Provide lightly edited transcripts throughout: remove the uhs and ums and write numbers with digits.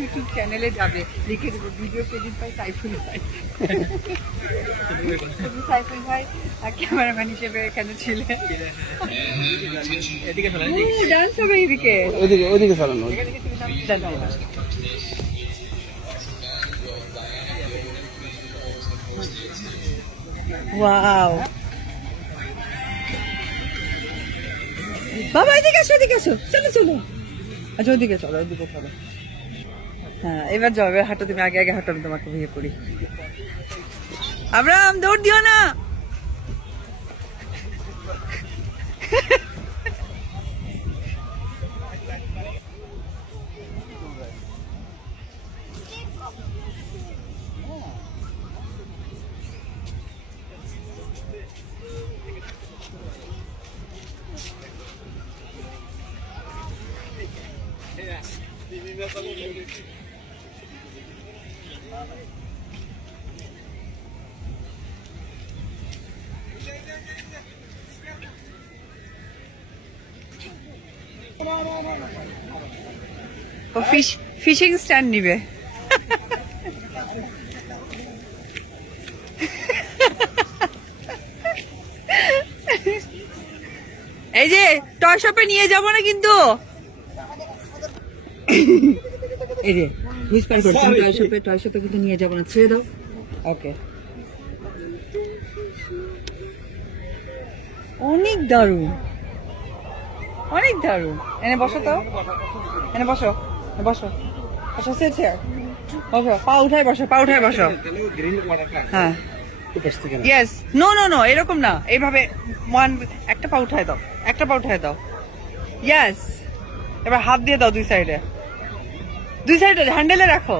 YouTube চ্যানেলে যাবে, লিখে দেবো ভিডিও ক্রেডিট পাই সাইফুল ভাই। সাইফুল ভাই ক্যামেরাম্যান হিসেবে এখানে ছিলেন। ডান্স হবে এদিকে, ওইদিকে চালানো। ওয়াও, বাবা এদিকে আসো, এদিকে আসো, চলো চলো। আচ্ছা ওইদিকে চলো, ওইদিকে চলো। হ্যাঁ এবার যাও, এবার হাঁটো তুমি, আগে আগে হাঁটো, আমি তোমাকে বিয়ে করি। আব্রাহাম দৌড় দিও না। ও ফিশিং স্ট্যান্ড নিবে। এই যে টয় শপে নিয়ে যাবো না কিন্তু। এই যে হুইসপার করছি, টয় শপে কিন্তু নিয়ে যাবো না, ছেড়ে দাও। ওকে, অনেক দারুণ, অনেক দারুণ। এনে বসো তো, এনে বসো, বসো বসো, সিট হিয়ার, বসো, পা উঠায় বসো, পা উঠায় বসো। হ্যাঁ ইয়েস, নো নো নো, এরকম না, এইভাবে একটা পা উঠায় দাও, একটা পা উঠায় দাও। ইয়েস, এবার হাত দিয়ে দাও দুই সাইডে, দুই সাইডে হ্যান্ডেলে রাখো।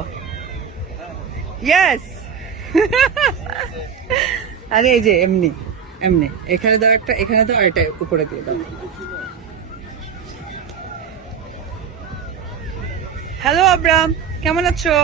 ইয়েস। আরে এই যে এমনি এমনি, এখানে দাও একটা, এখানে দাও, আর এটা উপরে দিয়ে দাও। হ্যালো আব্রাম, কেমন আছো?